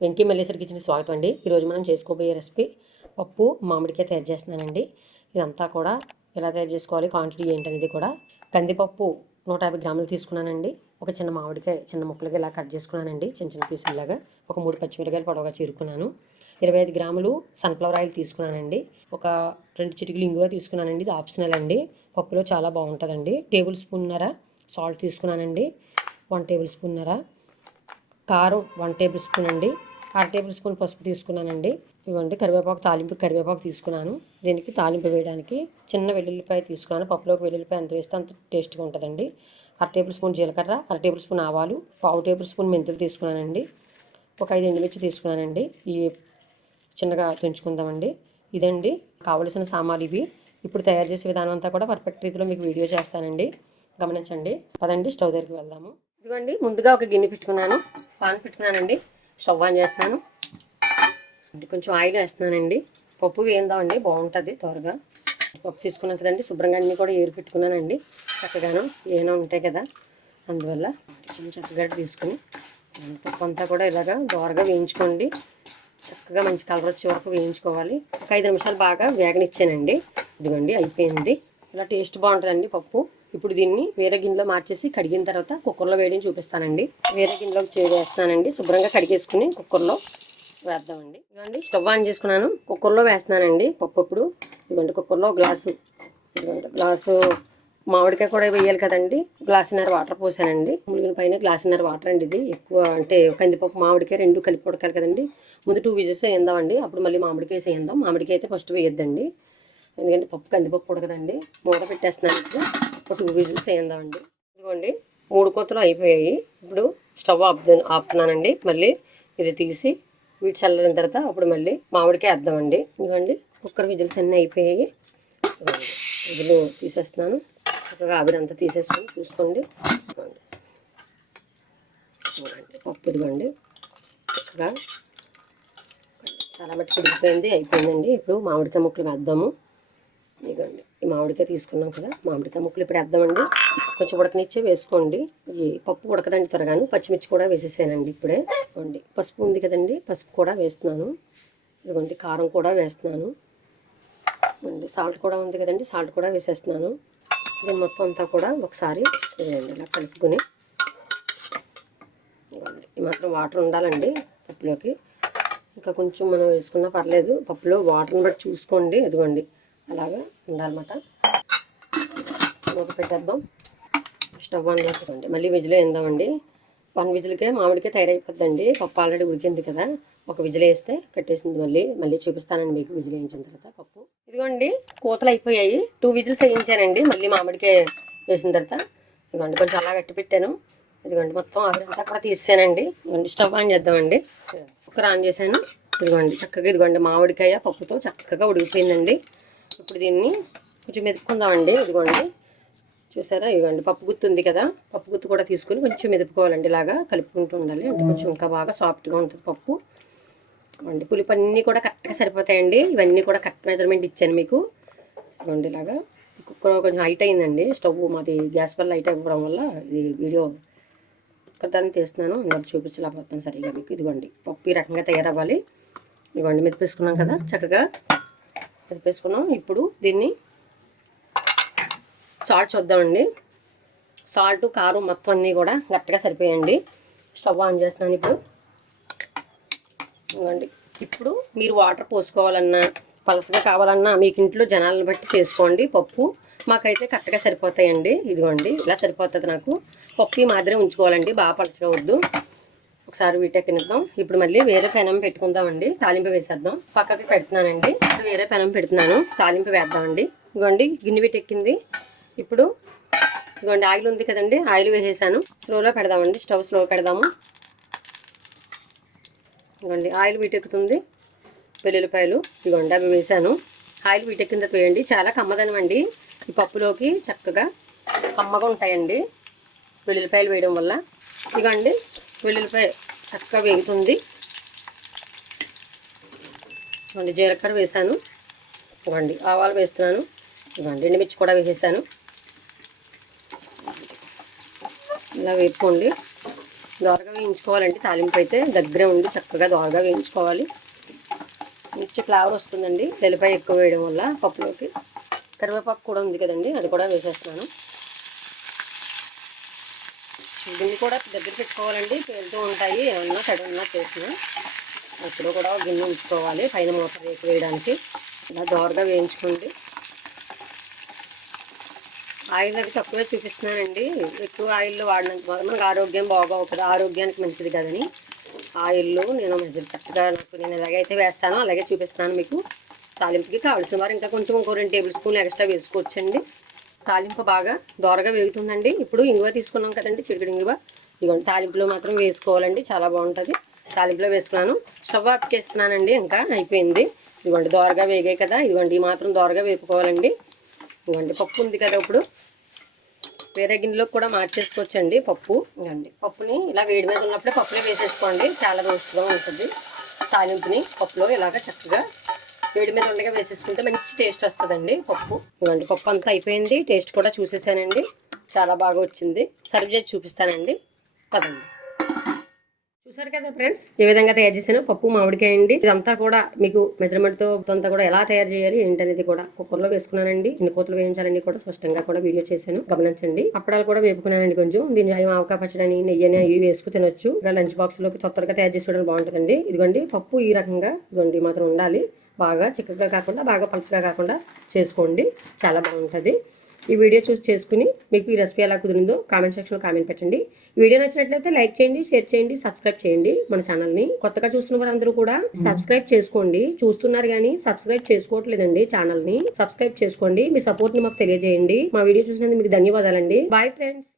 వెంకీ మల్లేశ్వరి కిచెన్కి స్వాగతం అండి. ఈరోజు మనం చేసుకోబోయే రెసిపీ పప్పు మామిడికాయ తయారు చేస్తున్నానండి. ఇదంతా కూడా ఎలా తయారు చేసుకోవాలి, క్వాంటిటీ ఏంటనేది కూడా. కందిపప్పు 150 గ్రాములు తీసుకున్నానండి. ఒక చిన్న మామిడికాయ చిన్న ముక్కలుగా ఇలా కట్ చేసుకున్నానండి, చిన్న చిన్న పీసుల్లాగా. ఒక 3 పచ్చిమిరకాయలు పొడవుగా చీరుకున్నాను. 25 గ్రాములు సన్ఫ్లవర్ ఆయిల్ తీసుకున్నానండి. ఒక 2 చిటికలు ఇంగువ తీసుకున్నానండి. ఇది ఆప్షనల్ అండి, పప్పులో చాలా బాగుంటుందండి. టేబుల్ స్పూన్నర సాల్ట్ తీసుకున్నానండి. 1 టేబుల్ స్పూన్నర కారం, 1 టేబుల్ స్పూన్ అండి. 1/2 టేబుల్ స్పూన్ పసుపు తీసుకున్నానండి. ఇదిగోండి కరివేపాకు, కరివేపాకు తీసుకున్నాను. దీనికి తాలింపు వేయడానికి చిన్న వెల్లుల్లిపాయ తీసుకున్నాను. పప్పులోకి వెల్లుల్లిపాయ ఎంత వేస్తే అంత టేస్ట్గా ఉంటుందండి. 1/2 టేబుల్ స్పూన్ జీలకర్ర, 1/2 టేబుల్ స్పూన్ ఆవాలు, 1/2 టేబుల్ స్పూన్ మెంతులు తీసుకున్నానండి. ఒక 5 ఎండుమిర్చి తీసుకున్నానండి. ఈ చిన్నగా తుంచుకుందామండి. ఇదండి కావలసిన సామాన్లు ఇవి. ఇప్పుడు తయారు చేసే విధానం అంతా కూడా పర్ఫెక్ట్ రీతిలో మీకు వీడియో చేస్తానండి, గమనించండి. పదండి స్టవ్ దగ్గరికి వెళ్దాము. ఇదిగోండి ముందుగా ఒక గిన్నె పెట్టుకున్నాను, పాన్ పెట్టుకున్నానండి. స్టవ్ ఆన్ చేస్తున్నాను. కొంచెం ఆయిల్ వేస్తున్నానండి. పప్పు వేయిందామండి, బాగుంటుంది త్వరగా. పప్పు తీసుకున్నాను కదండి, శుభ్రంగా అన్నీ కూడా ఏరు పెట్టుకున్నానండి. చక్కగాను ఏమైనా ఉంటాయి కదా, అందువల్ల కొంచెం చక్కగా తీసుకుని పప్పు అంతా కూడా ఇలాగా దోరగా వేయించుకోండి. చక్కగా మంచి కలర్ వచ్చే వరకు వేయించుకోవాలి. ఒక 5 నిమిషాలు బాగా వేగనిచ్చానండి. ఇదిగోండి అయిపోయింది. ఇలా టేస్ట్ బాగుంటుందండి పప్పు. ఇప్పుడు దీన్ని వేరే గిన్నెలో మార్చేసి కడిగిన తర్వాత కుక్కర్లో వేయడం చూపిస్తానండి. వేరే గిన్నెలోకి వేస్తున్నానండి. శుభ్రంగా కడిగేసుకుని కుక్కర్లో వేద్దామండి. ఇదిగోండి స్టవ్ ఆన్ చేసుకున్నాను, కుక్కర్లో వేస్తున్నానండి పప్పు. ఇప్పుడు ఇదిగోండి కుక్కర్లో గ్లాసు మామిడికాయ కూడా వేయాలి కదండి, గ్లాసున్నర వాటర్ పోసానండి. ములిగిన పైన గ్లాసున్నర వాటర్ అండి. ఇది ఎక్కువ అంటే కందిపప్పు మామిడికాయ 2 కలిపి ఉడకాలి కదండి. ముందు 2 విజిల్స్ వేద్దామండి, అప్పుడు మళ్ళీ మామిడికాయ వేద్దాం. మామిడికాయ అయితే ఫస్ట్ వేయొద్దండి, ఎందుకంటే కందిపప్పు ఉడకదండి. మూత పెట్టేస్తున్నాను. ఇప్పుడు 2 విజిల్స్ వేద్దామండి. ఇదిగోండి 3 కోతలు అయిపోయాయి. ఇప్పుడు స్టవ్ ఆపుతున్నానండి. మళ్ళీ ఇది తీసి వీటి చల్లారిన తర్వాత అప్పుడు మళ్ళీ మామిడికాయ వేద్దామండి. ఇదిగోండి కుక్కర్ విజిల్స్ అన్నీ అయిపోయాయి. విజిల్ తీసేస్తున్నాను. చక్కగా ఆవిరంతా తీసేసుకొని చూసుకోండి. చూడండి పప్పు ఇదిగోండి చక్కగా చాలా మట్టి ఉడికిపోయింది, అయిపోయిందండి. ఇప్పుడు మామిడికాయ ముక్కలు వేద్దాము. ఇదిగోండి ఈ మామిడికాయ తీసుకున్నాం కదా, మామిడికాయ ముక్కలు ఇప్పుడు వేద్దామండి. కొంచెం ఉడకనిచ్చే వేసుకోండి. ఈ పప్పు ఉడకదండి త్వరగాను. పచ్చిమిర్చి కూడా వేసేసానండి ఇప్పుడే. ఇదిగోండి పసుపు ఉంది కదండి, పసుపు కూడా వేస్తున్నాను. ఇదిగోండి కారం కూడా వేస్తున్నాను. సాల్ట్ కూడా ఉంది కదండి, సాల్ట్ కూడా వేసేస్తున్నాను. దీన్ని మొత్తం అంతా కూడా ఒకసారి ఇలా కలుపుకొని, ఇదిగోండి ఈ మాత్రం వాటర్ ఉండాలండి పప్పులోకి. ఇంకా కొంచెం మనం వేసుకున్నా పర్లేదు, పప్పులో వాటర్ని బట్టి చూసుకోండి. ఇదిగోండి అలాగా ఉండాలన్నమాట. మూత పెట్టేద్దాం. స్టవ్ ఆన్ చేసుకోండి. మళ్ళీ విజిల్ వేద్దామండి. 1 విజిల్కే మామిడికే తయారైపోద్దండి. పప్పు ఆల్రెడీ ఉడికింది కదా, ఒక విజిల్ వేస్తే కట్టేసింది. మళ్ళీ చూపిస్తానండి మీకు విజిల్ వేయించిన తర్వాత పప్పు. ఇదిగోండి కూతలు అయిపోయాయి. 2 విజిల్స్ వేయించానండి మళ్ళీ మామిడికాయ వేసిన తర్వాత. ఇదిగోండి కొంచెం అలా గట్టి పెట్టాను. ఇదిగోండి మొత్తం ఆవిరంతా కూడా తీసానండి. ఇదిగోండి స్టవ్ ఆన్ చేద్దామండి. కుక్కర్ ఆన్ చేశాను. ఇదిగోండి మామిడికాయ పప్పుతో చక్కగా ఉడికిపోయిందండి. ఇప్పుడు దీన్ని కొంచెం మెదుపుకుందామండి. ఇదిగోండి చూసారా, ఇదిగోండి పప్పు గుత్తి ఉంది కదా, పప్పు గుత్తి కూడా తీసుకుని కొంచెం మెదుపుకోవాలండి. ఇలాగా కలుపుకుంటూ ఉండాలి, అంటే కొంచెం ఇంకా బాగా సాఫ్ట్గా ఉంటుంది పప్పు. ఇవ్వండి పులుపు అన్నీ కూడా కరెక్ట్గా సరిపోతాయండి. ఇవన్నీ కూడా కరెక్ట్ మెజర్మెంట్ ఇచ్చాను మీకు. ఇవ్వండి ఇలాగా కుక్కర్ కొంచెం హైట్ అయిందండి. స్టవ్ మాది గ్యాస్ వల్ల హైట్ అయిపోవడం వల్ల ఇది వీడియో ఒక్కదాన్ని తీస్తున్నాను, అందరు చూపించలేకపోతాను సరిగా మీకు. ఇదిగోండి పప్పు ఈ రకంగా తయారవ్వాలి. ఇదిగోండి మెదిపేసుకున్నాం కదా, చక్కగా మెదిపేసుకున్నాం. ఇప్పుడు దీన్ని సాల్ట్ చూద్దామండి. సాల్ట్ కారం మొత్తం అన్నీ కూడా గట్టిగా సరిపోయండి. స్టవ్ ఆన్ చేస్తున్నాను ఇప్పుడు. ఇవ్వండి ఇప్పుడు మీరు వాటర్ పోసుకోవాలన్నా పలసగా కావాలన్నా మీకు ఇంట్లో జనాలను బట్టి చేసుకోండి. పప్పు మాకైతే కరెక్ట్గా సరిపోతాయండి. ఇదిగోండి ఇలా సరిపోతుంది నాకు. పప్పు ఈ మాదిరి ఉంచుకోవాలండి, బాగా పలచగా వద్దు. ఒకసారి వీటెక్కనిద్దాం. ఇప్పుడు మళ్ళీ వేరే పెనం పెట్టుకుందామండి, తాలింపు వేసేద్దాం. పక్కకి పెడుతున్నానండి. వేరే పెనం పెడుతున్నాను, తాలింపు వేద్దామండి. ఇదిగోండి గిన్నె వీటెక్కింది. ఇప్పుడు ఇదిగోండి ఆయిల్ ఉంది కదండి, ఆయిల్ వేసేసాను. స్లోలో పెడదామండి, స్టవ్ స్లో పెడదాము. ఇదిగోండి ఆయిల్ వీటెక్కుతుంది. వెల్లుల్లిపాయలు ఇదిగోండి అవి వేసాను. ఆయిల్ వీటెక్కిన తర్వాత వేయండి. చాలా కమ్మదనం అండి ఈ పప్పులోకి, చక్కగా కమ్మగా ఉంటాయండి వెల్లుల్లిపాయలు వేయడం వల్ల. ఇదిగోండి వెల్లుల్లిపాయ చక్కగా వేగుతుంది. ఇదిగోండి జీలకర్ర వేసాను. ఇదిగోండి ఆవాలు వేస్తున్నాను. ఇదిగోండి ఎండుమిర్చి కూడా వేసేసాను. ఇలా వేపుకోండి. దోరగా వేయించుకోవాలండి. తాలింపు అయితే దగ్గర ఉండి చక్కగా దోరగా వేయించుకోవాలి. మంచి ఫ్లేవర్ వస్తుందండి వెల్లిపాయ ఎక్కువ వేయడం వల్ల పప్పులోకి. కరివేపాకు కూడా ఉంది కదండి, అది కూడా వేసేస్తున్నాను. గిన్నె కూడా దగ్గర పెట్టుకోవాలండి, పేరుతూ ఉంటాయి ఏమన్నా తడున్నా చేసినా. అప్పుడు కూడా గిన్నె ఉంచుకోవాలి పైన మూత రేకు వేయడానికి. ఇలా దోరగా వేయించుకోండి. ఆయిల్ అది తక్కువే చూపిస్తున్నానండి, ఎక్కువ ఆయిల్ వాడినంత మాత్రం మనకు ఆరోగ్యం బాగోవు కదా, ఆరోగ్యానికి మంచిది కదని ఆయిల్లో నేను మెజర్ కరెక్ట్గా నేను ఎలాగైతే వేస్తానో అలాగే చూపిస్తాను మీకు. తాలింపుకి కావాల్సిన వారు ఇంకా కొంచెం ఇంకో 2 టేబుల్ స్పూన్లు ఎక్స్ట్రా వేసుకోవచ్చండి. తాలింపు బాగా దోరగా వేగుతుందండి. ఇప్పుడు ఇంగువ తీసుకున్నాం కదండి, చిటికెడు ఇంగువ ఇదిగోండి తాలింపులో మాత్రం వేసుకోవాలండి, చాలా బాగుంటుంది. తాలింపులో వేసుకున్నాను. స్టవ్ ఆఫ్ చేస్తున్నానండి, ఇంకా అయిపోయింది. ఇదిగోండి దోరగా వేగాయి కదా, ఇదిగోండి మాత్రం దోరగా వేపుకోవాలండి. ఇదిగోండి పప్పు ఉంది కదా, ఇప్పుడు వేరే గిన్నెలోకి కూడా మార్చేసుకోవచ్చండి పప్పు. ఇదిగోండి పప్పుని ఇలా వేడి మీద ఉన్నప్పుడే పప్పులో వేసేసుకోండి, చాలా రోస్ట్గా ఉంటుంది. తాలింపుని పప్పులో ఇలాగ చక్కగా వేడి మీద ఉండగా వేసేసుకుంటే మంచి టేస్ట్ వస్తుందండి పప్పు. ఇవ్వండి పప్పు అంతా అయిపోయింది, టేస్ట్ కూడా చూసేసానండి, చాలా బాగా వచ్చింది. సర్వ్ చేసి చూపిస్తానండి పదండి. చూసారు కదా ఫ్రెండ్స్, ఏ విధంగా తయారు చేశాను పప్పు మామిడికాయ అండి. ఇదంతా కూడా మీకు మెజర్మెంట్తో అంతా కూడా ఎలా తయారు చేయాలి ఏంటనేది కూడా కుక్కర్లో వేసుకున్నానండి. ఎన్ని కోతలు వేయించాలని కూడా స్పష్టంగా కూడా వీడియో చేశాను, గమనించండి. అప్పడాలు కూడా వేపుకున్నానండి కొంచెం. దీని ఆవకాయ పచ్చడని నెయ్యని ఇవి వేసుకు తినొచ్చు. ఇంకా లంచ్ బాక్స్ లోకి త్వరగా తయారు చేసుకోవడానికి బాగుంటుందండి. ఇదిగోండి పప్పు ఈ రకంగా ఇదిగోండి మాత్రం ఉండాలి, బాగా చిక్కగా కాకుండా బాగా పలుచగా కాకుండా చేసుకోండి, చాలా బాగుంటుంది. ఈ వీడియో చూసి చేసుకుని మీకు ఈ రెసిపీ ఎలా కుదిరిందో కామెంట్ సెక్షన్లో కామెంట్ పెట్టండి. వీడియో నచ్చినట్లయితే లైక్ చేయండి, షేర్ చేయండి, సబ్స్క్రైబ్ చేయండి మన ఛానల్ని. కొత్తగా చూస్తున్న వారందరూ కూడా సబ్స్క్రైబ్ చేసుకోండి. చూస్తున్నారు కానీ సబ్స్క్రైబ్ చేసుకోవట్లేదండి ఛానల్ని. సబ్స్క్రైబ్ చేసుకోండి, మీ సపోర్ట్ని మాకు తెలియజేయండి. మా వీడియో చూసినందుకు మీకు ధన్యవాదాలండి. Bye friends.